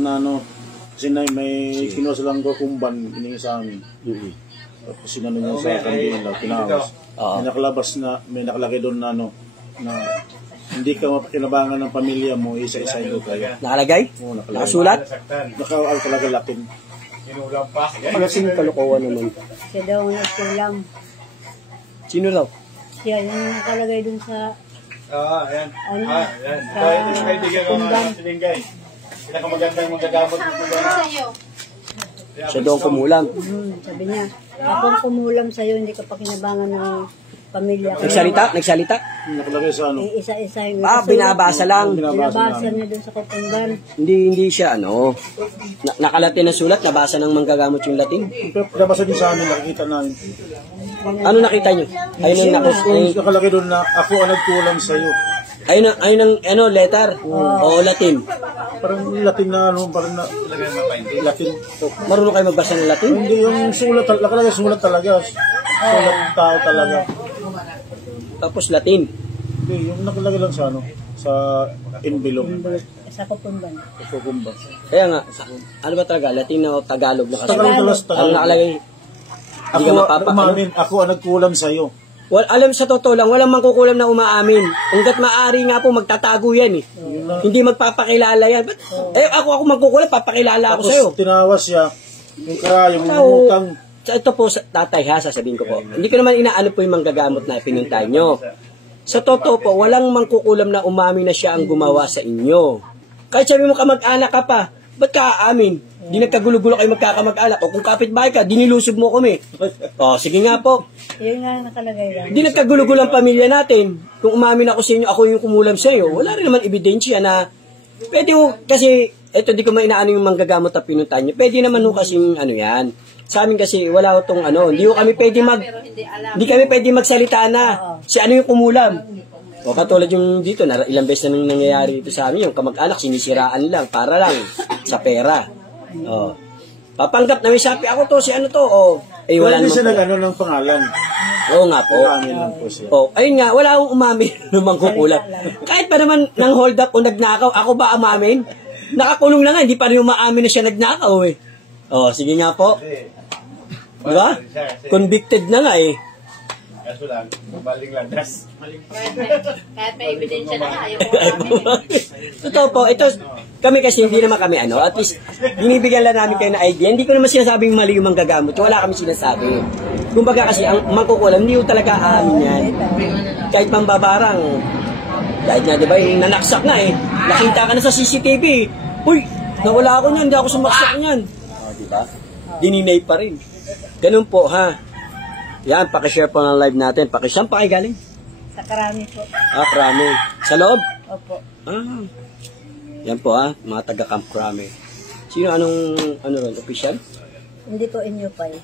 Na kasi may kinuha silang kumban ini sa amin. Tapos sinano niya sa kanila, tinawas. May nakalabas na, may nakalagay doon na na hindi ka mapakinabangan ng pamilya mo, isa-isa yung kayo. Nakalagay? Oo, nakalagay. Nakasulat? Nakawal talaga Latin. Kasing kalokohan naman. Siya daw ang nagkulang. Sino raw? Siya yung nakalagay dun sa... ayan. Ano? Ayan. Ito sa kaibigan ko mga siningay. Pinakamagandang magagamot dito ba? Siya daw ang kumulam. Sabi niya, akong kumulam sa'yo, hindi ka pa kinabangan ng pamilya ko. Nagsalita? Nakalagay sa Isa-isa yung... Binabasa lang. Binabasa niya dun sa kukumban. Hindi siya nakalatin na sulat, nabasa ng manggagamot yung Latin. Nabasa din sa amin, nakikita namin. Ano nakita nyo? Ayun ang Nakalagay doon na ako ang nagkulang sa'yo. Ayun ang letter? O Latin? Parang Latin na parang na Latin. Marunong kayo magbasa ng Latin? Hindi yung sulat, nakalagay sulat talaga. Sulat tao talaga. Tapos Latin? Hindi, yung nakalagay lang sa sa envelope. Sa kukumban. Sa kukumban. Kaya nga, ano ba talaga? Latin o Tagalog na kasi? Tagalog. Ang nakalagay, hindi ka mapapakano? Ako ang nagkulang sa'yo. Alam sa totoo lang, walang mangkukulam na umaamin. Hanggat maaari nga po, magtatago yan eh. Hindi magpapakilala yan. Ako mangkukulam, papakilala ako sa'yo. Tapos tinawas siya, yung karayong umutang. Ito po, tatay ha, sasabihin ko po. Hindi ko naman inaano po yung manggagamot na pinuntahan nyo. Sa totoo po, walang mangkukulam na umamin na siya ang gumawa sa inyo. Kahit sabi mo kamag-anak ka pa, ba't ka aamin? Di nagkagulo-gulo kayo magkakamag-anak. O kung kapitbahay ka, dinilusob mo kami. Sige nga po. Yun nga nakalagay lang. Di nagkagulo-gulo ang pamilya natin. Kung umamin ako sa inyo, ako yung kumulam sa iyo. Wala rin naman ebidensya na pwede mo, kasi ito di ko mainaano yung manggagamot na pinuntahan nyo. Pwede naman ho kasing yan. Sa amin kasi wala ho tong hindi ho kami pwede hindi kami pwede magsalita na si ano yung kumulam. O katulad yung dito, ilang beses na nangyayari dito sa amin, yung kamag-anak sinisiraan lang para lang sa pera. Papanggap na may sapi ako to, si ano to. Wala naman siya po. ng pangalan. Oo nga po. Umamin lang po siya. Ayun nga, wala akong umamin ng mangkukulam. Kahit pa naman nang hold up o nagnakaw, ako ba umamin? Nakakulong na nga, hindi pa rin umaamin na siya nagnakaw eh. Sige nga po. Diba? Convicted na nga eh. Kaso lang, maling landas. Kahit may ebidensya na ayaw ko Totoo po, ito, kami kasi hindi naman kami at least, binibigyan lang namin kayo ng idea. Hindi ko naman sinasabing mali yung manggagamot. Wala kami sinasabi. Kumbaga kasi, ang mangkukulam, hindi ko talaga aamin yan. Kahit mambabarang, kahit nga, diba, yung nanaksak na eh. Nakita ka na sa CCTV. Uy, nawala ako niyan, hindi ako sumaksak niyan. Diba? Dininay pa rin. Ganun po, ha? Yan, pakishare po ng live natin. Saan pa kayo galing? Sa Karami po. Krami. Sa loob? Opo. Yan po mga taga-Camp Krami. Sino ron, official? Hindi po inyo pa eh.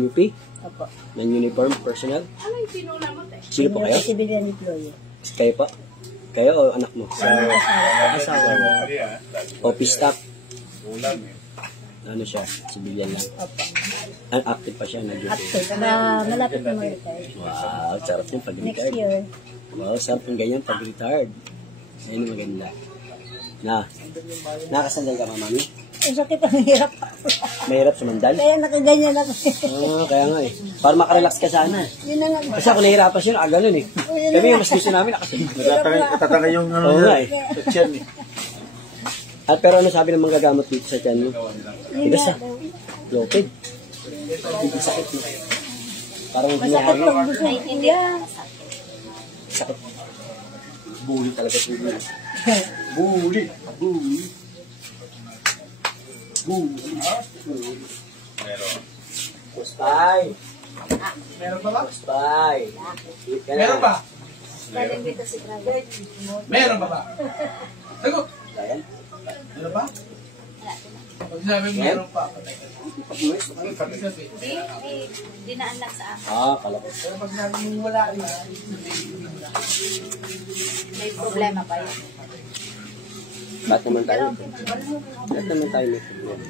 UP? Opo. Non-uniform personnel? Ano yung pinula mo? Sino po kayo? Civilian employee. Kayo po? Kayo o anak mo? Asawa. Office staff? Ulam eh. Ano siya? Civilian lang? Opo. Ang active pa siya, Active. Malapit na mag-retire. Wow, sarap yung Next pag-retire. year. Wow, sarap yung ganyan pag-retired. Ayun ang maganda. Nakasandal ka, mami? Ang sakit, ang hirap ako. Mahirap sumandal? Kaya nakaganyan ako. Kaya nga eh. Para makarelax ka sana. Yun na nga. Kasi ako nahihirapan siya, ganun eh. Kami yung mas gusto namin, Natatangay yung tiyan eh. At pero ano sabi ng manggagamot dito sa tiyan mo? Iba sa bloated. Hindi sakit mo. Parang hindi Masakit hangin. pag gusto. Hindi. Sakit. Buli talaga ito. Buli. Meron. Pustay. Meron pa ba? Pustay. Meron pa? Galing dito si Grabe. Meron pa ba? Sagot. Ayan. Meron pa? Pag sinabi meron pa. Dinaan lang sa akin. Kalapot. Pero pag sinabi mo wala rin. May problema pa yun. Ba't naman tayo may problema?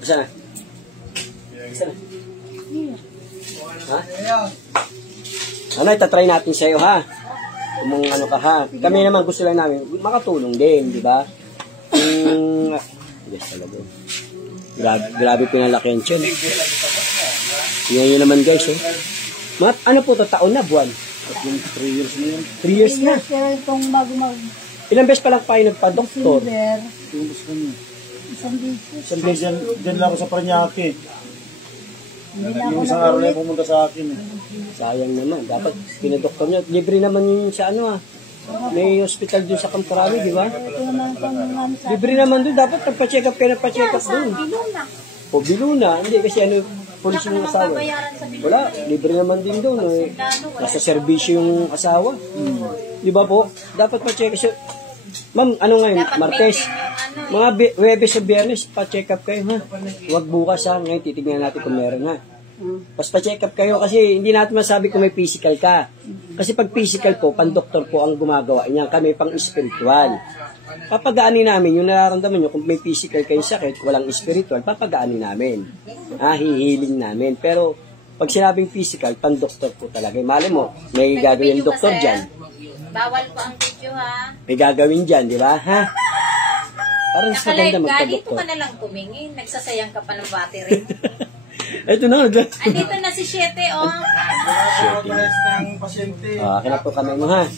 Saan na? Ha? Ano, itatry natin sa'yo, ha? Kung ano ka ha. Kami naman gusto lang namin makatulong din, di ba? Yes talaga. Grabe pinalaki ang tiyan. Tingnan nyo naman guys, oh. Ano po to, taon na, buwan? Yung 3 years na yun. 3 years na. Pero itong bago Ilang beses pa lang kayo nagpa-doktor? December, Tulos ka niya. isang beses. Isang beses dyan lang ako sa Paranaque. Hindi na ako Yung isang araw na yung pumunta sa akin. Sayang naman. Dapat pinadoktor nyo. Libre naman yun sa ano ah. May hospital dun sa Kamparami, di ba? Ito naman itong ano sa Libre naman dun. Dapat nagpa-check up kayo, nagpa-check up dun. Biluna. O Biluna. Hindi kasi ano, police yung asawa. Bayaran sa Biluna. Wala, libre naman din doon. Eh. Nasa serbisyo yung asawa. Di ba po? Dapat pa-check. So, ma'am, ano ngayon? Martes. Mga Webes sa Biyernes, pa-check up kayo ha. Huwag bukas ha. Ngayon, titignan natin kung meron ha. Pas pa-check up kayo kasi hindi natin masabi kung may physical ka. Kasi pag physical po, pan-doktor po ang gumagawa niyan. Kami pang-spiritual. Papagaanin namin yung nararamdaman nyo. Kung may physical kayong sakit, walang spiritual, papagaanin namin. Hihiling namin. Pero pag sinabing physical, pan-doktor po talaga. Mali mo, may gagawin yung doktor dyan. Bawal po ang video ha. May gagawin dyan, di ba? Ha? Parang sa Nakalive ganda ka, dito magpa-doktor. ka na lang tumingin. Nagsasayang ka pa ng battery. Ito na. Andito na si Shete, oh. ng pasyente. Akin na po kami mo ha.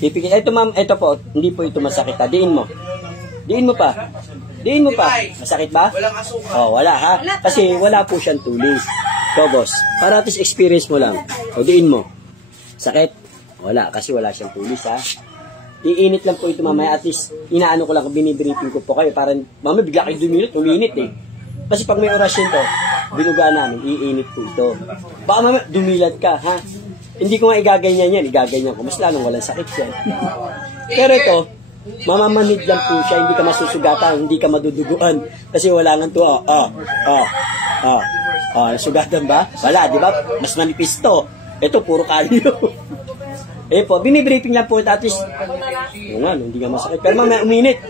Pipikit. Ito ma'am, ito po. Hindi po ito masakit ha. Diin mo. Diin mo pa. Diin mo pa. Masakit ba? Walang asuka. Oh, wala ha. Kasi wala po siyang tulis. Ito boss. Para at least experience mo lang. O diin mo. Sakit? Wala. Kasi wala siyang tulis ha. Iinit lang po ito mamaya. At least inaano ko lang, binibriefing ko po kayo. Para mamaya bigla kayo duminit eh. Kasi pag may orasyon to, binugaan namin, iinit po ito. Baka mamaya dumilad ka ha. Hindi ko nga igaganyan yan, igaganyan ko. Mas lalong walang sakit yan. Pero ito, mamamanid lang po siya, hindi ka masusugatan, hindi ka maduduguan. Kasi wala nga ito, sugatan ba? Wala, di ba? Mas manipis to. Ito, puro kalyo. Eh po, binibriefing lang po, at least, yun nga, hindi ka masakit. Pero mamaya uminit.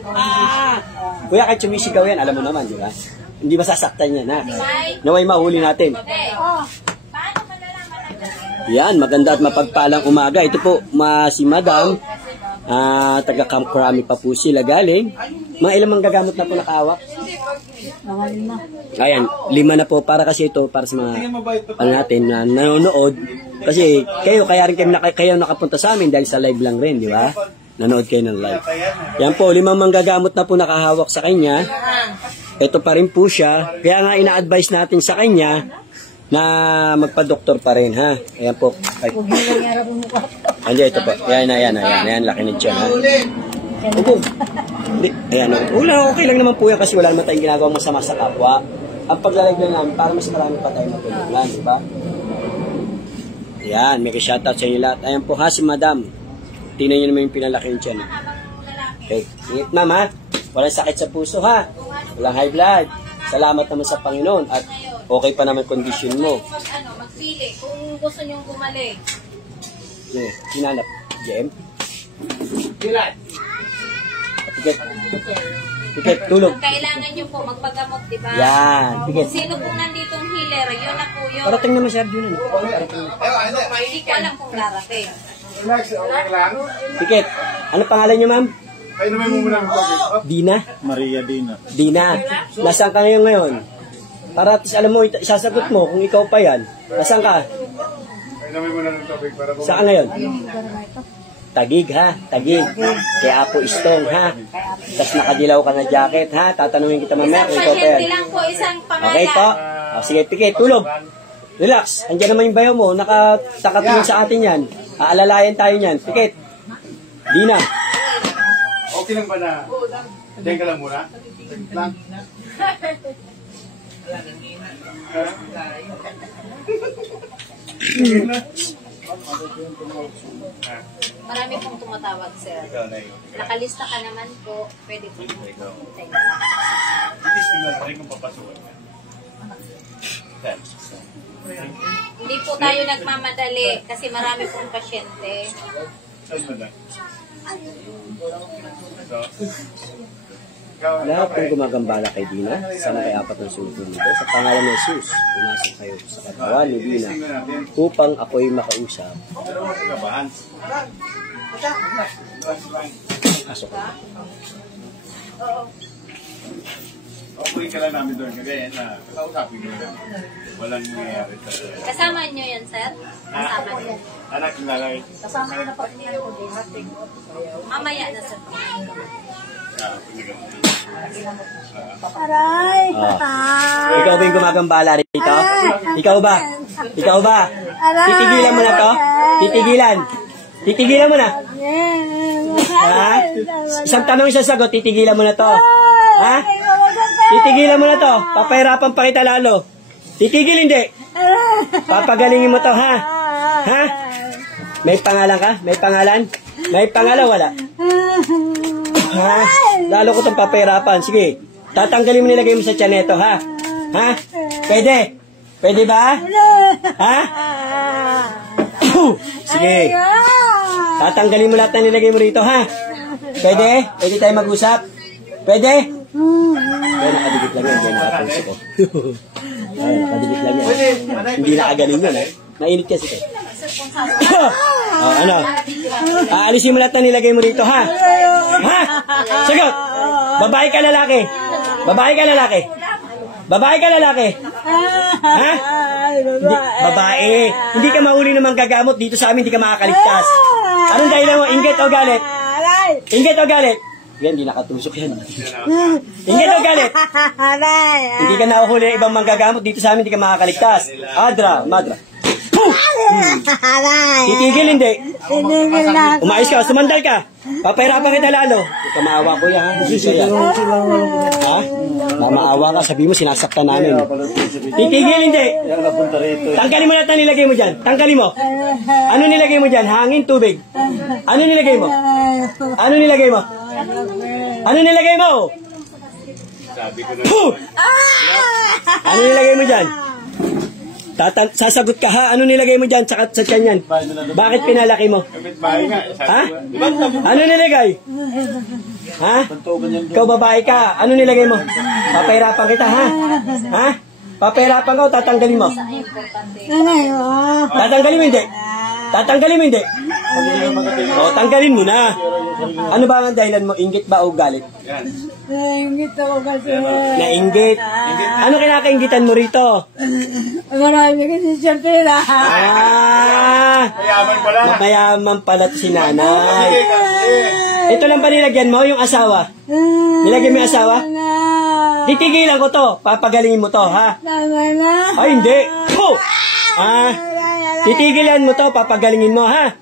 Kuya, kahit sumisigaw yan, alam mo naman, di ba? Hindi masasaktan yan, ha? Naway mahuli natin. Yan, maganda at mapagpalang umaga. Ito po, si Madam, taga Camp Crami pa po sila galing. Mga ilang manggagamot na po nakahawak? mga 5. Ayan, 5 na po para kasi ito, para sa mga natin na nanonood. Kasi kayo, kaya rin kayo nakapunta sa amin dahil sa live lang rin, di ba? Nanood kayo ng live. Yan po, 5 manggagamot na po nakahawak sa kanya. Ito pa rin po siya. Kaya nga ina-advise natin sa kanya na magpa-doktor pa rin, ha? Ayan po. Ay. Andiyan, ito po. Ayan, laki ng tiyan, ha? Opo. Ayan, okay lang naman po yan kasi wala naman tayong ginagawang masama sa kapwa. Ang paglalag lang namin para mas marami pa tayo matulungan, di ba? Ayan, may shoutout sa inyo lahat. Ayan po ha, si Madam. Tingnan nyo naman yung pinalaki yung tiyan. Okay, ingit ma'am ha. Walang sakit sa puso ha. Walang high blood. Salamat naman sa Panginoon at okay pa naman condition mo. Magpili kung gusto nyong bumalik. Okay, hinanap. JM? Bilat. Tiket, tulog. Kung kailangan nyo po magpagamot, di ba? Yan, tiket. Kung sino pong nanditong healer, yun na po yun. Parating naman si Arjun. Hindi ko alam kung darating. Relax, okay lang. Tiket, ano pangalan niyo ma'am? Ay, naman mo muna ng tubig. Dina? Maria Dina. Dina. Nasaan ka ngayon? Para at least alam mo, isasagot mo kung ikaw pa yan. Nasaan ka? Ay, naman mo muna ng tubig para bumalik. Saan ka ngayon? Tagig ha, Tagig. Kay Apo Istong ha. Tapos nakadilaw ka na jacket ha. Tatanungin kita mamaya kung ikaw pa yan. Pasyente lang po, isang pangalan. Okay po. Sige, Tiket, tulog. Relax. Andiyan naman yung bayo mo. Nakatatingin sa atin yan. Aalalayan tayo yan. Tiket. Dina. Okay lang ba na? Diyan ka lang muna? Lang. Marami pong tumatawag, sir. Nakalista ka naman po. Pwede po. Hindi po tayo nagmamadali kasi marami pong pasyente. Lahat ng gumagambala kay Dina, sana kay apat ng sunod nito. Sa pangalan ng Jesus, pumasok kayo sa katawan ni Dina upang ako'y makausap. Pasok. Okay ka lang namin doon. Kaya na, kausapin nyo lang. Walang nangyayari sa... Kasama nyo yan, sir? Kasama nyo. Anak na lang. Mamaya na, sir. Aray! Ikaw ba yung gumagambala rito? Ikaw ba? Ikaw ba? Titigilan mo na to? Titigilan. Titigilan mo na. Ha? Isang tanong, isang sagot, titigilan mo na to. Ha? Titigilan mo na to. Papahirapan pa kita lalo. Titigil hindi. Papagalingin mo to, ha? Ha? May pangalan ka? May pangalan? May pangalan, wala? Ha? Lalo ko itong papahirapan. Sige. Tatanggalin mo nilagay mo sa tiyan neto, ha? Ha? Pwede? Pwede ba? Ha? Sige. Tatanggalin mo lahat na nilagay mo rito, ha? Pwede? Pwede tayo mag-usap? Pwede? Kaya nakadikit lang yan. Kaya nakapulso ko. Ay, nakadikit lang yan. Hindi nakagaling yun, ha? Mainit kasi ito. Ano? Aalisin mo lahat na nilagay mo rito, ha? Ha? Sagot! Babae ka lalaki? Babae ka lalaki? Babae ka lalaki? Ha? Hindi, babae. Hindi ka mahuli ng manggagamot dito sa amin, hindi ka makakaligtas. Anong dahilan mo? Inggit o galit? Inggit o galit? Yan, hindi nakatusok yan. Inggit o galit? Hindi ka nahuhuli ng ibang manggagamot dito sa amin, hindi ka makakaligtas. Adra, madra. Titigil hindi. Umayos ka, sumandal ka. Papahirapan kita lalo. Ito maawa ko yan. Ha? Maawa ka, sabi mo sinasaktan namin. Titigil hindi. Tanggalin mo lahat na nilagay mo dyan. Tanggalin mo. Ano nilagay mo dyan? Hangin, tubig. Ano nilagay mo? Ano nilagay mo? Ano nilagay mo? Ano nilagay mo dyan? Sasagot ka, ha? Ano nilagay mo dyan sa tiyan yan? Bakit pinalaki mo? Ha? Ano nilagay? Ha? Ikaw babae ka. Ano nilagay mo? Papahirapan kita, ha? Ha? Papahirapan ka o tatanggalin mo? Tatanggalin mo hindi? Tatanggalin mo hindi? O, tanggalin mo na. Ano ba ang dahilan mo? Inggit ba o galit? Nainggit ako kasi. Nainggit. Ano kinakainggitan mo rito? Marami kasi siya pera. Mayaman pala. Mayaman pala si nanay. Ito lang ba nilagyan mo, yung asawa? Nilagyan mo yung asawa? Titigilan ko to. Papagalingin mo to, ha? Tama na. Ay, hindi. Titigilan mo to, papagalingin mo, ha?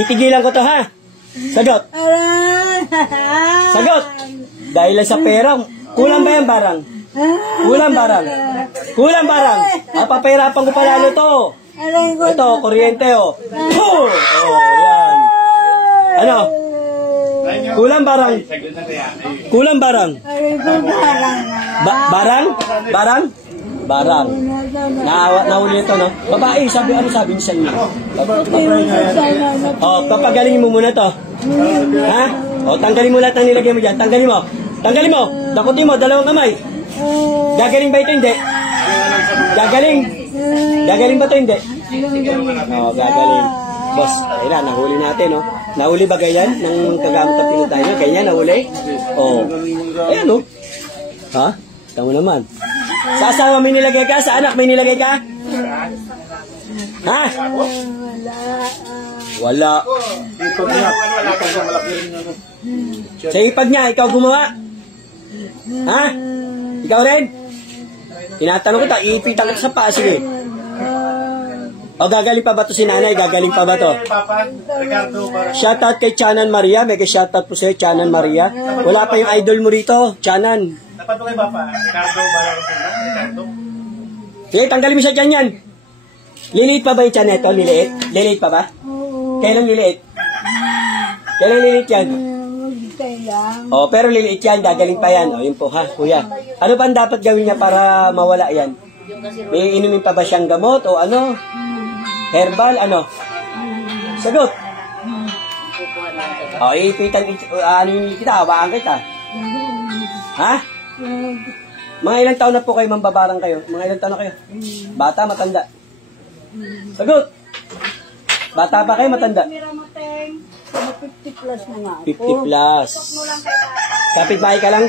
Titigilan ko to, ha? Sagot. Sagot. Dahil lang sa pera, kulang ba yan barang? Kulang barang. Kulang barang. Papahirapan ko palalo to. Ito, kuryente, oh. Oh, yan. Ano? Kulang barang. Kulang barang. Barang? Barang? Barang. Nahuli ito, no? Babae, ano sabi niya niya? Oh, papagalingin mo muna to. Ha? O, tanggalin mo lahat ng nilagay mo dyan. Tanggalin mo. Tanggalin mo. Dakutin mo, dalawang kamay. Gagaling ba ito? Hindi. Gagaling. Gagaling ba ito? Hindi. O, gagaling. Boss, ayun na, nahuli natin, no? Nahuli ba ganyan? Nang kagamot na pinutay nyo? Ganyan, nahuli? O. Ayan, no? Ha? Tama naman. Sa asawa may nilagay ka? Sa anak may nilagay ka? Ha? Wala. Sa ipag niya, ikaw gumawa? Ha? Ikaw rin? Tinatanong ko, iipitan ko sa paa, sige. O, gagaling pa ba to si nanay? Gagaling pa ba to? Shoutout kay Chanan Maria. May shoutout po sa'yo, Chanan Maria. Wala pa yung idol mo rito, Chanan. Dapat ito kay Papa. Ricardo, Ricardo. Sige, tanggalin mo siya dyan yan. Liliit pa ba yung tiyan neto? Liliit? Liliit pa ba? Kailan liliit? Kailan liliit yan? O, pero liliit yan. Gagaling pa yan. O, yun po ha, kuya. Ano pa ang dapat gawin niya para mawala yan? May inumin pa ba siyang gamot o ano? Herbal, ano? Sagot. O, ipitan, ano yun kita, hawaan kita. Ha? Mga ilang taon na po kayo, mambabarang kayo? Mga ilang taon na kayo? Bata, matanda? Sagot. Bata pa kayo, matanda? 50 plus na nga ako. 50 plus. Kapitbahay ka lang?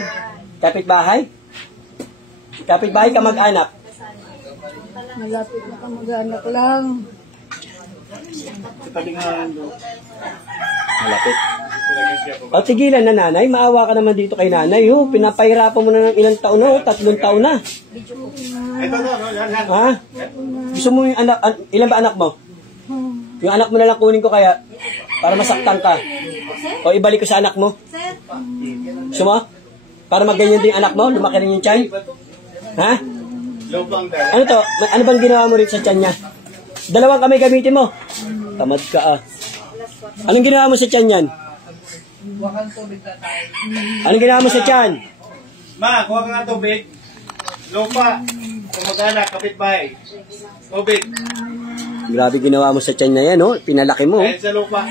Kapitbahay? Kapitbahay ka mag-anak? Malapit na kamag-anak lang. Katabi nga yun doon. Malapit. O, tigilan na nanay. Maawa ka naman dito kay nanay. Oh. Pinapahirapan mo na ng ilang taon na. 3 taon na. Ito no, yan. Ha? Gusto mo yung anak, ilan ba anak mo? Yung anak mo na lang kunin ko kaya para masaktan ka. O ibalik ko sa anak mo. Gusto mo? Para magganyan din yung anak mo, lumaki rin yung tiyan. Ha? Lubang daw. Ano to? Ano bang ginawa mo rin sa tiyan niya? 2 kamay gamitin mo. Tamad ka ah. Anong ginawa mo sa tiyan yan? Anong ginawa mo sa tiyan? Ma, kuha ka nga tubig. Lupa. Kumagana, kapitbahay. Tubig. Grabe ginawa mo sa tiyan na yan, oh. Pinalaki mo. Dahil sa lupa.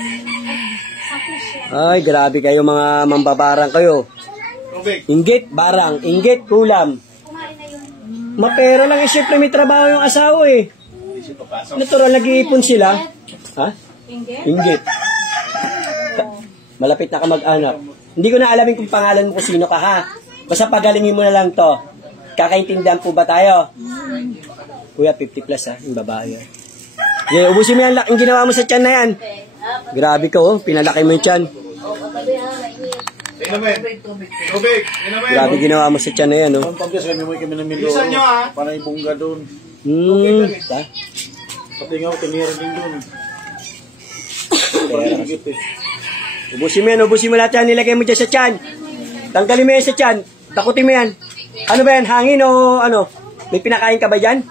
Ay, grabe kayo mga mambabarang kayo. Tubig. Inggit, barang. Inggit, kulam. Mapera lang eh. Siyempre may trabaho yung asawa eh. Natural, nag-iipon sila. Ha? Inggit. Malapit na ka mag-anak. Hindi ko na alamin kung pangalan mo kung sino ka ha. Basta pagalingin mo na lang to. Kakaintindihan po ba tayo? Kuya, 50 plus ha. Yung babae. Yeah, ubusin mo yan. Yung ginawa mo sa tiyan na yan. Grabe ka oh. Pinalaki mo yung tiyan. Tingnan mo yan. Tubig. Tingnan mo yan. Grabe ginawa mo sa tiyan na yan oh. Ang pagkas, kami mo kami ng Mindoro. Bilisan nyo, ha? Para ibungga doon. Ha? Pati nga, tinira din doon. Pagigit eh. Ubusin mo yan. Ubusin mo lahat yan. Nilagay mo dyan sa tiyan. Tanggalin mo yan sa tiyan. Takutin mo yan. Ano ba yan? Hangin o ano? May pinakain ka ba dyan?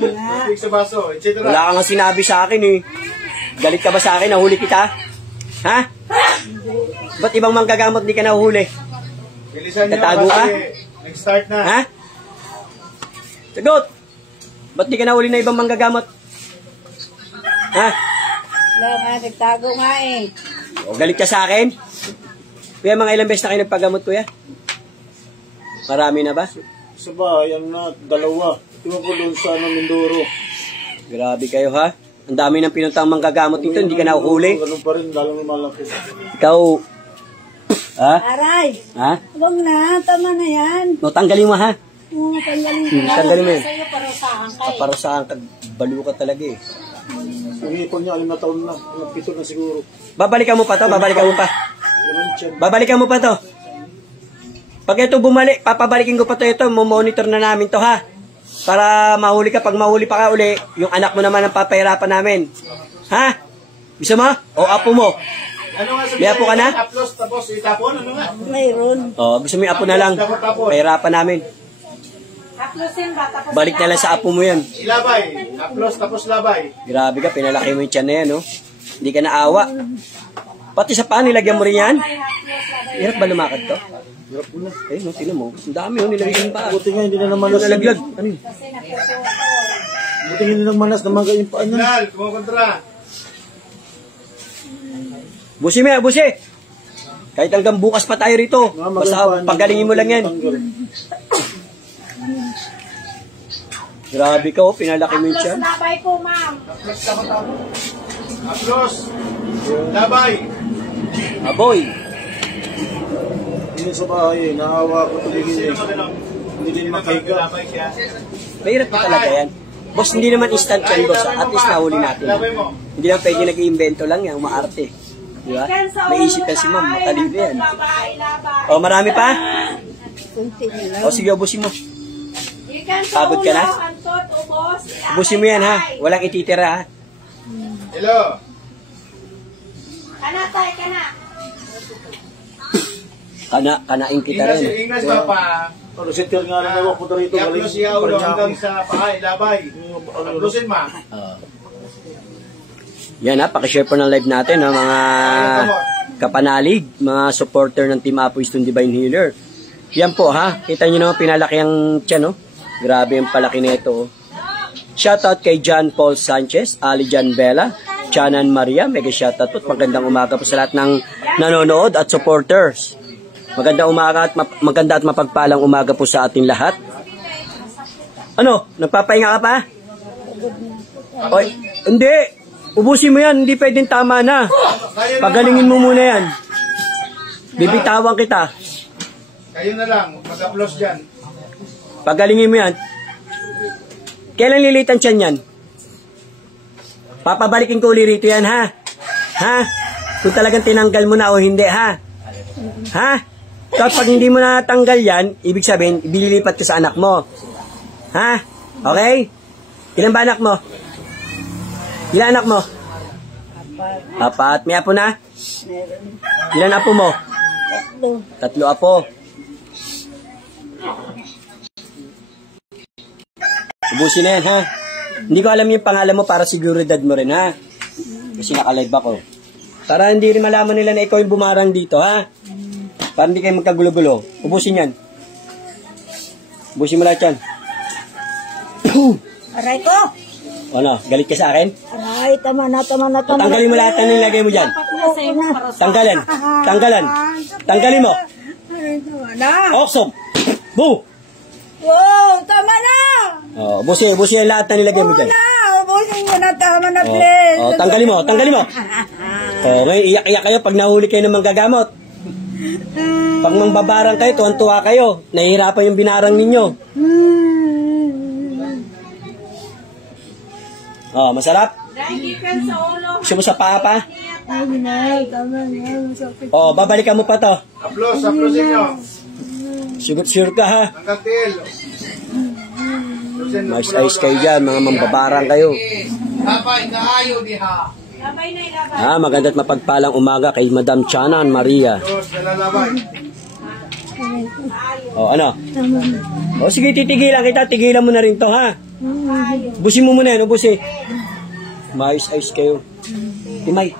Tubig sa baso, etc. Wala ka nga sinabi sa akin eh. Galit ka ba sa akin? Nahuli kita? Ha? Ba't ibang manggagamot di ka nahuhuli? Bilisan nyo Tatago ka? kasi nag-start na. Ha? Sagot! Ba't di ka nahuli na ibang manggagamot? Ha? Wala nga, nagtago nga eh. O galit ka sa akin? Kuya, mga ilang beses na kayo nagpagamot, kuya? Marami na ba? Sa bahay, ano na, 2. Tingnan ko doon sa Mindoro. Grabe kayo ha? Ang dami ng pinuntang manggagamot dito, hindi ka nahuhuli. Ganun pa rin, lalong malaki. Ikaw, ha? Aray! Ha? Huwag na, tama na yan. No, tanggalin mo ha? Tanggalin ko. Tanggalin mo yun. Sa'yo parusahan ka eh. Para saan ka, balo ka talaga eh. Umipon niya, 5 na taon na. 7 na siguro. Babalikan mo pa to, babalikan mo pa. Ganun siya. Babalikan mo pa to. Pag ito bumalik, papabalikin ko pa to ito, monitor na namin to ha. Para mahuli ka, pag mahuli pa ka uli, yung anak mo naman ang papahirapan namin. Ha? Gusto mo? O apo mo? Ano nga May apo ka na? Upload tapos itapon, ano nga? Mayroon. O, gusto mo yung apo na lang. Pahirapan namin. Balik na lang sa apo mo yan. Ilabay. Upload tapos labay. Grabe ka, pinalaki mo yung tiyan na yan, no? Hindi ka naawa. Pati sa paa, nilagyan mo rin yan? Hirap ba lumakad to? Hirap mo na. Eh, no, tinan mo. Ang dami, oh, nilagyan pa. Buti nga, hindi na namanas. Nalaglag. Ano yun? Buti nga hindi namanas, namaga yung paa niya. Signal, kumukontra. Busi mo yan, busi! Kahit hanggang bukas pa tayo rito. Basta pagalingin mo lang yan. Grabe ka, oh, pinalaki mo yung tiyan. Labay po, ma'am. Upload. Labay. Aboy! Hindi sa bahay, naawa ko tuligin eh. Hindi din makahiga. Labay siya. Mahirap pa talaga yan. Boss, hindi naman instant yan, boss. At least nahuli natin. Labay mo. Hindi lang pwede nag-iimbento lang yan, maarte. Di ba? May isip yan si ma'am, matalino yan. O, marami pa? Kunti na lang. O, sige, ubusin mo. Pagod ka na? Ubusin mo yan, ha? Walang ititira, ha? Hello. Kana, tay, kana. Kanain kita rin. Ingas ba pa? Ano, sitter nga lang ako punta rito. I-upload siya ulo hanggang sa paa. Labay. Uploadin ma. Yan ha, pakishare po ng live natin ha, mga kapanalig, mga supporter ng Team Apo Stone Divine Healer. Yan po ha, kita nyo naman pinalaki ang tiyan, no? Grabe yung palaki nito. Shoutout kay John Paul Sanchez, Ali Jan Bella, Chanan Maria, mega shoutout po. Magandang umaga po sa lahat ng nanonood at supporters. Magandang umaga at maganda at mapagpalang umaga po sa ating lahat. Ano? Nagpapahinga ka pa? Oy, hindi. Ubusin mo yan, hindi pwedeng tama na. Pagalingin mo muna yan. Bibitawan kita. Kayo na lang, mag-applause dyan. Pagalingin mo yan. Kailan lilitan tiyan yan? Papabalikin ko uli rito yan, ha? Ha? Kung talagang tinanggal mo na o hindi, ha? Ha? Kapag hindi mo natanggal yan, ibig sabihin, ililipat ka sa anak mo. Ha? Okay? Ilan ba anak mo? Ilan anak mo? Apat. May apo na? Ilan apo mo? 3 apo. Ubusin na yan, ha? Hindi ko alam yung pangalan mo para seguridad mo rin, ha? Kasi naka-live ako. Para hindi rin malaman nila na ikaw yung bumarang dito, ha? Para hindi kayo magkagulo-gulo. Ubusin yan. Ubusin mo lahat yan. Aray ko! Ano, galit ka sa akin? Aray, tama na. Tanggalin mo lahat ng nilagay mo dyan. Tanggalan. Tanggalin mo. Aray, tama na. Oksok. Boo! Wow, tama na! Oh, ubusin yung lahat ng nilagay mo dyan. Ubusin mo na, tama na, please. Oh, tanggalin mo. Oh, ngayon, iyak-iyak kayo pag nahuli kayo ng manggagamot. Pag mangbabarang kayo, tuwan-tuwa kayo. Nahihirapan yung binarang ninyo. Oh, masarap? Gusto mo sa paa pa? Oh, babalikan mo pa to. Applause nyo. Sure ka, ha? Ang kakil. Mais ayos kayo dyan, mga mambabarang kayo. Labay na ayo diha. Maganda't mapagpalang umaga kay Madam Chanan Maria. Diyos na lalabay. Oh, ano? Oh, sige, titigilan kita. Tigilan mo na rin to, ha? Ubusin mo muna yan, ubusin. Mais ayos kayo. Timay.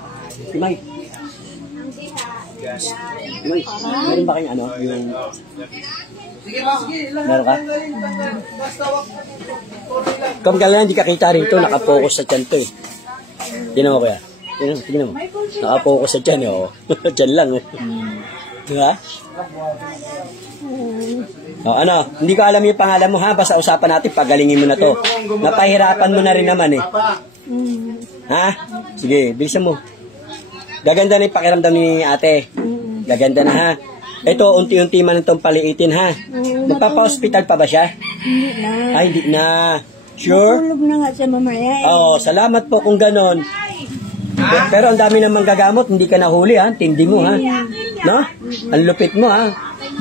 Meron ba kayong ano? Yung... Meron ka? Kung kailan hindi ka kita rito, nakapokus sa tiyan to eh. Tignan mo kaya. Tignan mo. Nakapokus sa tiyan eh. Oh. Tiyan lang eh. Diba? Oh, ano? Hindi ko alam yung pangalan mo, ha? Basta usapan natin, pagalingin mo na to. Napahirapan mo na rin naman eh. Ha? Sige, bilisan mo. Gaganda na yung pakiramdam ni ate. Gaganda na, ha? Ito, unti-unti man itong paliitin, ha? Nagpapa-hospital pa ba siya? Hindi na. Ay, hindi na. Sure? Tulog na nga siya mamaya. Oo, salamat po kung ganon. Pero ang dami namang gagamot, hindi ka nahuli, ha? Tindi mo, ha? No? Ang lupit mo, ha?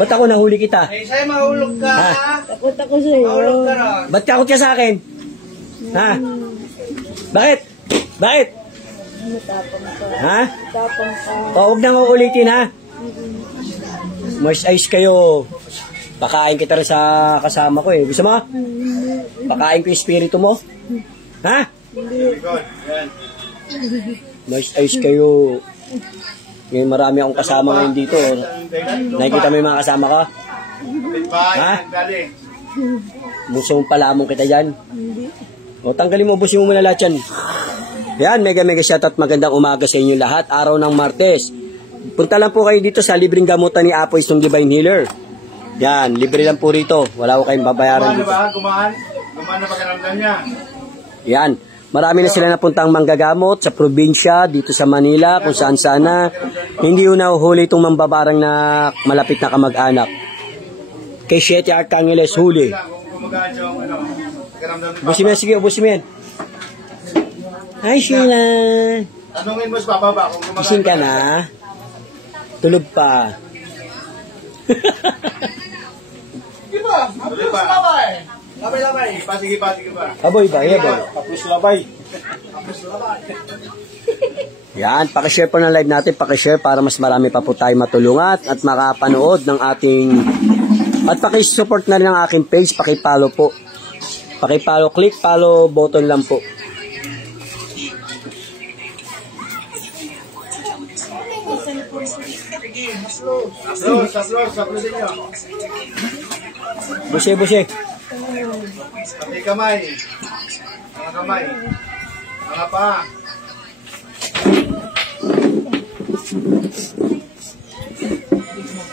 Ba't ako nahuli kita? Eh, sa'yo mahulog ka. Ha? Takot ako sa'yo. Mahulog ka ron. Ba't takot ka sa akin? Ha? Bakit? Matapang ka. Ha? Matapang ka. O, huwag nang uulitin, ha? Mais ayos kayo. Pakain kita rin sa kasama ko, eh. Gusto mo? Pakain ko yung espiritu mo? Ha? Very good. Yan. Mais ayos kayo. Ngayon marami akong kasama ngayon dito. Nakikita mo yung mga kasama ko? Goodbye. Ha? Galing. Muso mong palamong kita dyan. O, tanggalin mo, busin mo muna lahat yan. Yan, mega shoutout, magandang umaga sa inyo lahat. Araw ng Martes. Punta lang po kayo dito sa libreng gamutan ni Apoy ng Divine Healer. Yan, libre lang po rito. Wala ko kayong babayaran dito. Gumaan na pakiramdam niya. Yan. Marami na sila napuntang manggagamot sa probinsya, dito sa Manila, kung saan sana. Hindi yun nahuhuli itong mambabarang na malapit na kamag-anak. Kay Siete Arcangeles huli. Kung gumagaan yung pakiramdam ni Ubusin mo yan, sige, ubusin mo yan. Hi, Sheila. Tanungin mo sa bababa kung gumagaan. Gising ka na? Tulog pa. Tuloy pa. Labay. Sige pa. Aboy ba? Aboy. Tapos labay. Yan, pakishare po ng live natin, pakishare para mas marami pa po tayo matulungan at makapanood ng ating, at pakisupport na rin ang aking page, pakipollow po. Pakipollow, click follow button lang po. Applause din nyo. Busye. Pati kamay. Mga kamay. Mga paa.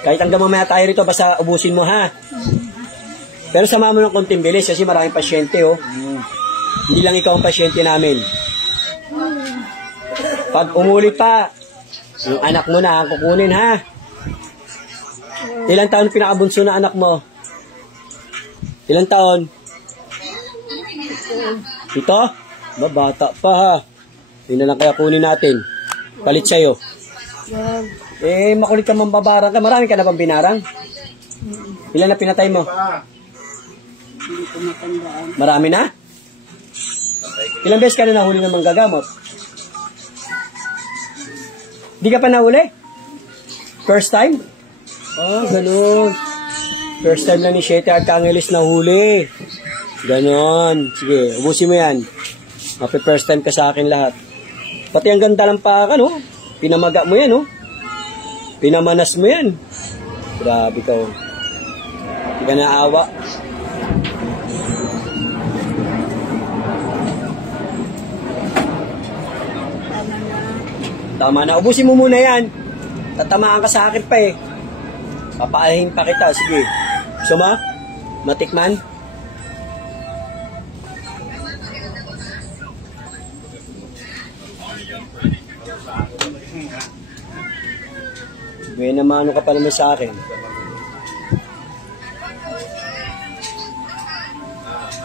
Kahit hanggang mamaya tayo rito, basta ubusin mo, ha? Pero sama mo ng konting bilis kasi maraming pasyente, oh. Hindi lang ikaw ang pasyente namin. Pag umulit pa, yung anak mo na ang kukunin, ha? Ilang taon pinakabunso na anak mo? Ilang taon? 7? Bata pa, ha? Yun na lang kaya kunin natin. Palit sa'yo. Makulit ka mambabarang ka. Marami ka na bang binarang? Ilan na pinatay mo? Marami na? Ilang beses ka na nahuli ng manggagamot? Di ka pa nahuli? First time? Ganun. First time lang ni Siete Arcangelis nahuli. Ganon. Sige, ubusin mo yan. First time ka sa akin lahat. Pati ang ganda ng paka, no? Pinamaga mo yan, no? Pinamanas mo yan. Grabe ka, oh. Hindi ka naawa. Tama na. Ubusin mo muna yan. Tatamaan ka sa akin pa eh. Papaalahin pa kita. Sige. Gusto mo? Matikman? May namano ka pa naman sa akin.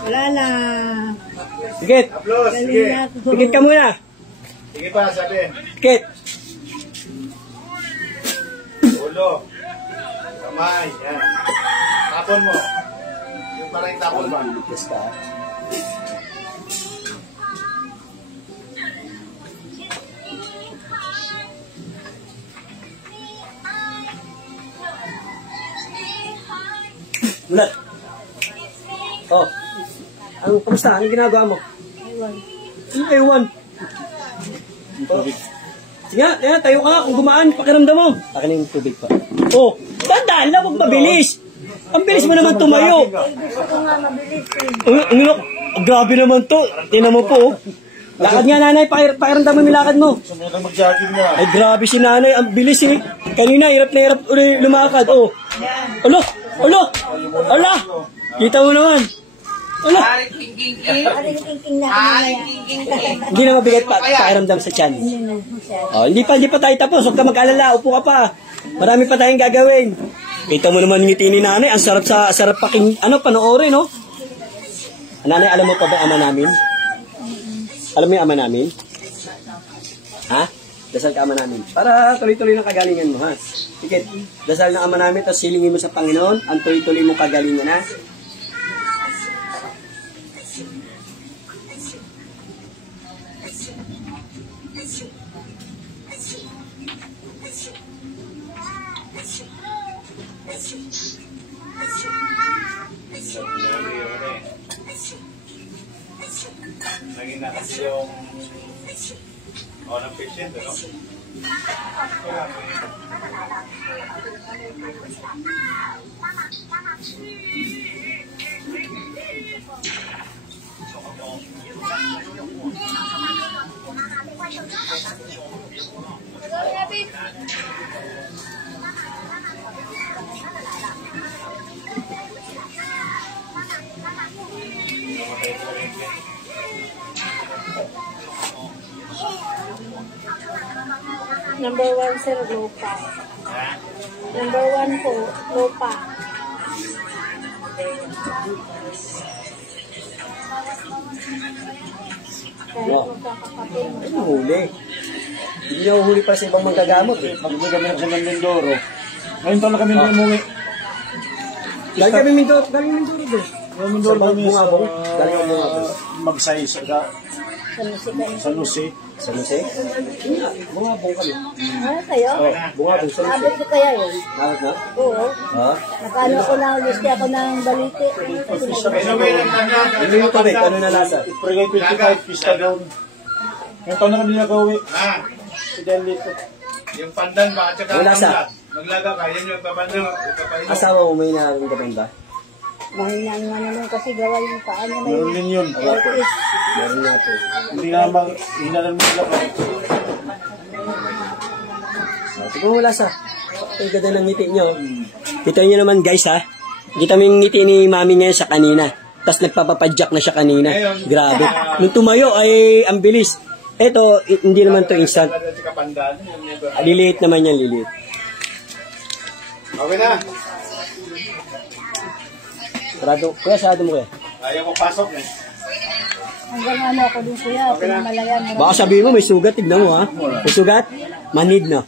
Wala na. Pikit! Aplos, sige. Pikit ka muna! Sige pa, sabi. Pikit! Ulo. Kamay. Yan. Tapon mo. Yung parang tapon mo. Yes ka. Ulat. Oh. Kamusta? Anong ginagawa mo? Ewan. Sige, tayo ka. Kung gumaan, pakiramdam mo. Akin na yung tubig pa. Oh, tandaan lang, huwag mabilis. Ang bilis mo naman tumayo. Gusto ko nga mabilis. Grabe naman to. Tingnan mo po. Oh. Lakad nga, nanay. Pakiramdam mo yung lakad mo. So, may mag-jogging na. Ay, grabe si nanay. Ang bilis eh. Kanina, hirap na hirap lumakad. Oh. Alo! Ala! Kita mo naman. Ala! Aring king na kanina. Hindi na mabigat pa. Pakiramdam sa tiyan. Oh, hindi pa tayo tapos. Huwag ka mag-alala. Upo ka pa. Marami pa tayong gagawin. Kita mo naman ngiti ni nanay. Ang sarap panoorin, no? Nanay, alam mo pa ba ama namin? Alam mo yung ama namin? Ha? Dasal ka ama namin. Para tuloy-tuloy ng kagalingan mo, ha? Sige, dasal ng ama namin, tapos silingin mo sa Panginoon, ang tuloy-tuloy mong kagalingan, ha? Naging na kasi yung ng patient, no? Number 1, sir, low pa. Number 1 po, low pa. Kaya magkakapatid mo. Ano huli? Hindi na uhuli pa sa ibang manggagamot, eh. Mag-uwi kami sa Mindoro. Ngayon taon na kami umuwi. Galing kami Mindoro din. Mindoro kami sa Bungabong. Galing ang Bungabong. Magsay sa San Jose. San Jose? Hindi nga, Bungabong kami. Ano kayo? Oh, Bungabong, San Jose. Abot ko kaya yun? Nakot na? Oo. Ha? Nakano ako na, listi ako ng balite. Ano yung tubig? Ano na lasa? Pregay 25, pista doon. Ngayon taon na kami nakauwi. Dahil dito. Yung pandan ba? At saka Wala sa? maglaga ka, yan yung papandang. Asawa mo may nararamdaman ba? Mahina nga naman kasi gawa yung paa niya may Meron din yun. arthritis. Meron natin. Hindi na hinalan mo sila pa. Tignan mo lasa. Ang ganda ng ngiti nyo. Kita nyo naman guys ha. Kita mo yung ngiti ni mami ngayon sa kanina. Tapos nagpapapadyak na siya kanina. Grabe. Nung tumayo ay ang bilis. Ito, hindi naman to instant. Si Kapandan. Liliit naman yan, liliit. Okay na. Kuya, sarado mo kuya. Ayaw ko pasok eh. Hanggang ano ako din kuya, pinamalayan. Baka sabihin mo, may sugat, tignan mo ha. May sugat? Manid na.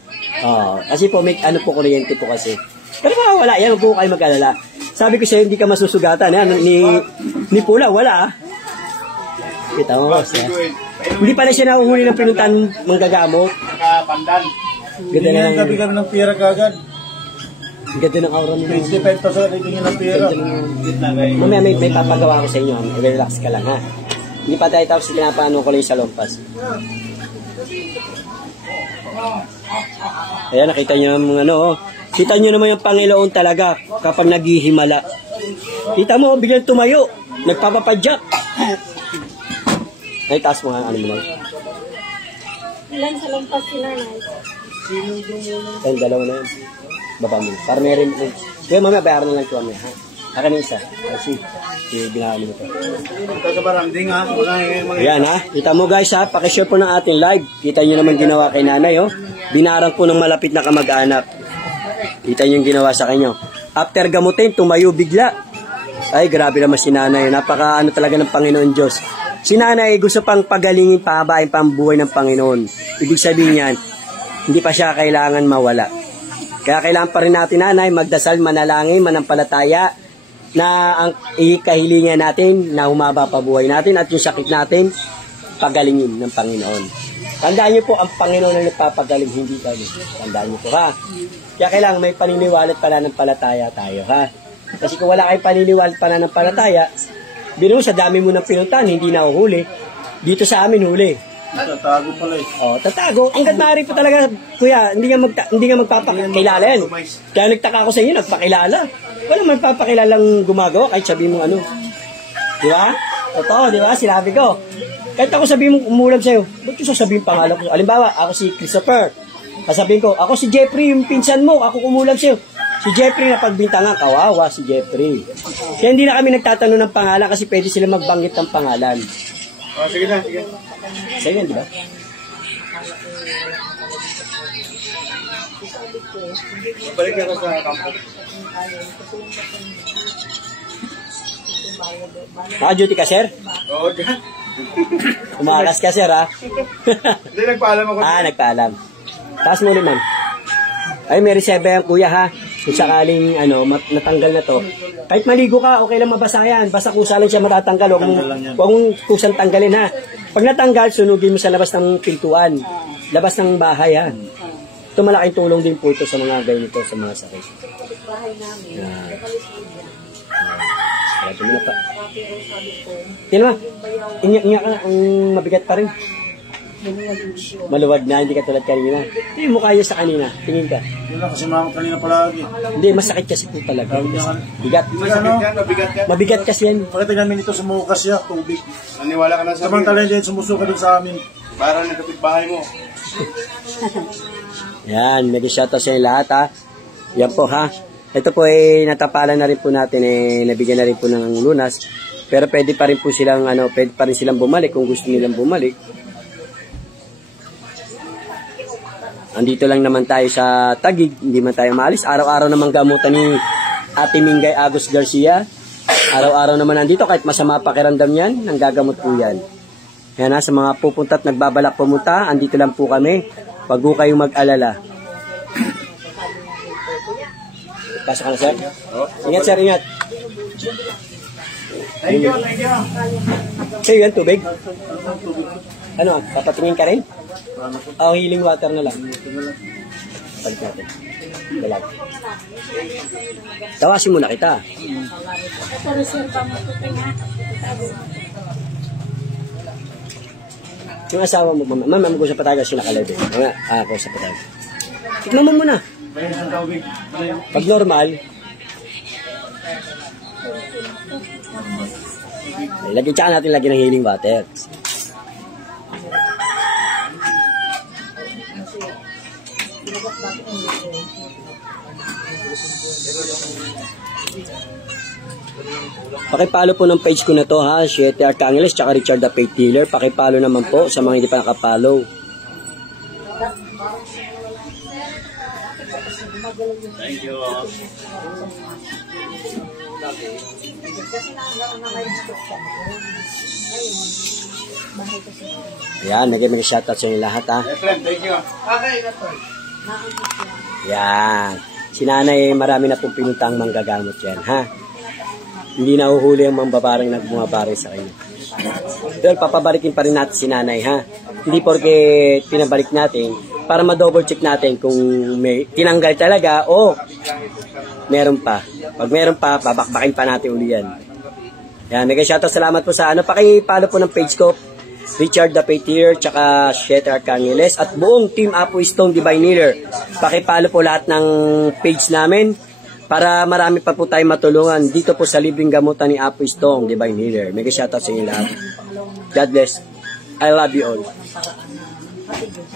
Kasi po, may ano po, kuryente po kasi. Pero wala yan, huwag po kayo mag-alala. Sabi ko sa'yo, hindi ka masusugatan. Ni Pula, wala ha. Kita mo, hindi pala siya nahuhuli ng pinuntan manggagamot. Kapandan. Ganda na lang. Gabi kami ng pera kagad. Ganda ng aura mo. 25 pesos na tingin ng pera. Mamaya may papagawa ko sa inyo. Relax ka lang ha. Hindi pa tayo tapos pinapaano ko lang sa lompas. Ayan, nakita nyo yung ano. Kita nyo naman yung Panginoon talaga kapag naghihimala. Kita mo, biglang tumayo. Nagpapapadyak. Ay, taas mo nga, ano mo lang. Ilan sa lampas si nanay? Ayun, dalawa na yun. Baba mo. Para may rin. Kaya mamaya, bayaran na lang ito mamaya. Ha? Haka na isa. Ay, si. Binahali mo ito. Ito sa barangding ha. Ayan ha. Kita mo guys ha. Pakishare po ng ating live. Kita nyo naman ginawa kay nanay oh. Binarang po ng malapit na kamag-anak. Kita nyo yung ginawa sa kanyo. After gamutin, tumayo bigla. Ay, grabe naman si nanay. Napaka ano talaga ng Panginoon Diyos. Si nanay gusto pang pagalingin, pahabain pa ang buhay ng Panginoon. Ibig sabihin yan, hindi pa siya kailangan mawala. Kaya kailangan pa rin natin nanay, magdasal, manalangin, manampalataya, na ang ikahilingan natin na humaba pa buhay natin at yung sakit natin, pagalingin ng Panginoon. Tandaan niyo po, ang Panginoon ang nagpapagaling, hindi kami. Tandaan niyo po ha. Kaya kailangan may paniniwala at pananampalataya tayo ha. Kasi kung wala kayong paniniwala at pananampalataya, biro sa dami mo ng pinuntan, hindi na uhuli. Dito sa amin huli. Tatago pala eh. Tatago. Hanggat maaari po talaga, kuya, hindi nga magpapakilala yan. Kaya nagtaka ako sa inyo, nagpakilala. Wala magpapakilalang gumagawa kahit sabihin mo ano. Di ba? Totoo, di ba? Sinabi ko. Kahit ako sabihin mo umulam sa'yo, ba't yung sasabihin pangalan ko? Halimbawa, ako si Christopher. Sasabihin ko, ako si Jeffrey, yung pinsan mo, ako umulam sa'yo. Si Jeffrey na pagbintangan, kawawa si Jeffrey. Kaya hindi na kami nagtatanong ng pangalan kasi pwede sila magbanggit ng pangalan. Sige na, sige. Sa'yo yan, di ba? Balik ka sa kampo. Naka-duty ka, sir? Oo, dyan. Umakas ka, sir, ha? Hindi, nagpaalam ako. Nagpaalam. Taas mo naman. Ay, may reserve yan, kuya, ha? Kung sakaling, natanggal na to. Kahit maligo ka, okay lang mabasa yan. Basta kusa lang siya matatanggal. Huwag mong kusang tanggalin, ha? Pag natanggal, sunugin mo sa labas ng pintuan. Labas ng bahay, ha? Ito malaking tulong din po ito sa mga ganito, sa mga sakit. Kaya mo na pa. Tingnan mo, inyak ka, ang mabigat pa rin. Maluwag na, hindi ka tulad kanina. Hindi mo kaya sa kanina, tingin ka. Yun lang kasi mama kanina palagi. Hindi, masakit kasi po talaga. Bigat. Mabigat yan. Mabigat kasi yan. Pakita namin ito sumukas siya, tubig. Naniwala ka na sa Samantala hindi sumusuka din sa amin. Para ng kapitbahay mo. Yan, medyo shoutout sa inyo lahat ha. Yan po ha. Ito po natapalan na rin po natin, nabigyan na rin po ng lunas. Pero pwede pa rin po silang, pwede pa rin silang bumalik kung gusto nilang bumalik. Andito lang naman tayo sa Taguig, hindi man tayo maalis. Araw-araw naman gamutan ni Ate Mingay Agos Garcia. Araw-araw naman nandito, kahit masama pakiramdam yan, nanggagamot po yan. Yan ha, sa mga pupunta at nagbabalak pumunta, andito lang po kami. Wag po kayong mag-alala. Pasok ka na, sir? Ingat, sir, ingat. Thank you, thank you. Sa'yo yan, tubig? Ano, papatingin ka rin? Healing water na lang. Balik natin. Dalag. Tawasin muna kita. Yung asawa mo, mama, mag-usap pa tayo kasi nakalive. Ako sa pa tayo. Tikman mo muna. Pag normal, tsaka natin lagi ng healing water. Pakipalo po ng page ko na to ha, Siete Arcangeles tsaka Richard the Faith Healer. Pakipalo naman po sa mga hindi pa nakapalo. Thank you. Ayan, nag-shoutout sa inyo lahat ha. Thank you. Yan. Si nanay, marami na pong pinuntang manggagamot yan, ha? Hindi na uhuli ang mambabarang nagbumabarang sa kanya. Pero papabarikin pa rin natin si nanay, ha? Hindi porque pinabalik natin, para ma-double check natin kung may tinanggal talaga o meron pa. Pag meron pa, babakbakin pa natin uli yan. Yan, nag-shoutout, salamat po sa ano. Pakipalo po ng page ko, Richard the Faith Healer, tsaka Siete Arcangeles, at buong Team Apo Stone Divine Healer. Pakipalo po lahat ng page namin para marami pa po tayong matulungan dito po sa libreng gamutan ni Apo Stone Divine Healer. Mega shoutout sa inyo lahat. God bless. I love you all.